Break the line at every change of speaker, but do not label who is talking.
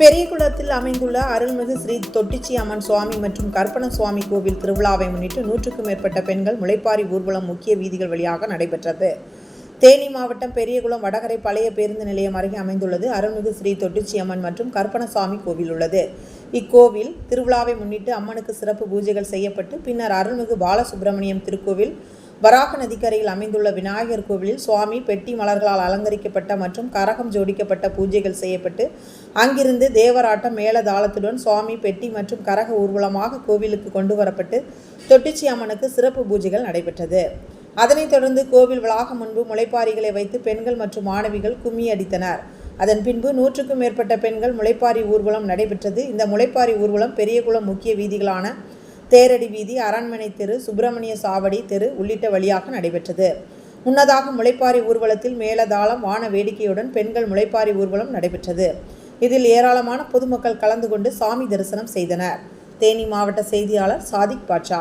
பெரியகுளத்தில் அமைந்துள்ள அருள்மிகு ஸ்ரீ தொட்டிச்சி அம்மன் சுவாமி மற்றும் கற்பன சுவாமி கோவில் திருவிழாவை முன்னிட்டு நூற்றுக்கும் மேற்பட்ட பெண்கள் முளைப்பாரி ஊர்வலம் முக்கிய வீதிகள் வழியாக நடைபெற்றது. தேனி மாவட்டம் பெரியகுளம் வடகரை பழைய பேருந்து நிலையம் அருகே அமைந்துள்ளது. அருள்மிகு ஸ்ரீ தொட்டிச்சி அம்மன் மற்றும் கற்பனசாமி கோவில் உள்ளது. இக்கோவில் திருவிழாவை முன்னிட்டு அம்மனுக்கு சிறப்பு பூஜைகள் செய்யப்பட்டு பின்னர் அருள்மிகு பாலசுப்பிரமணியம் திருக்கோவில் வராக நதிக்கரையில் அமைந்துள்ள விநாயகர் கோவிலில் சுவாமி பெட்டி மலர்களால் அலங்கரிக்கப்பட்ட மற்றும் கரகம் ஜோடிக்கப்பட்ட பூஜைகள் செய்யப்பட்டு அங்கிருந்து தேவராட்டம் மேலதாளத்துடன் சுவாமி பெட்டி மற்றும் கரக ஊர்வலமாக கோவிலுக்கு கொண்டு வரப்பட்டு தொட்டிச்சி அம்மனுக்கு சிறப்பு பூஜைகள் நடைபெற்றது. அதனைத் தொடர்ந்து கோவில் வளாகம் முன்பு முளைப்பாரிகளை வைத்து பெண்கள் மற்றும் மாணவிகள் கும்மி அடித்தனர். அதன் பின்பு நூற்றுக்கும் மேற்பட்ட பெண்கள் முளைப்பாரி ஊர்வலம் நடைபெற்றது. இந்த முளைப்பாரி ஊர்வலம் பெரியகுளம் முக்கிய வீதிகளான தேரடி வீதி அரண்மனை தெரு சுப்பிரமணிய சாவடி தெரு உள்ளிட்ட வழியாக நடைபெற்றது. முன்னதாக முளைப்பாரி ஊர்வலத்தில் மேலதாளம் வான வேடிக்கையுடன் பெண்கள் முளைப்பாரி ஊர்வலம் நடைபெற்றது. இதில் ஏராளமான பொதுமக்கள் கலந்து கொண்டு சாமி தரிசனம் செய்தனர். தேனி மாவட்ட செய்தியாளர் சாதிக் பாட்சா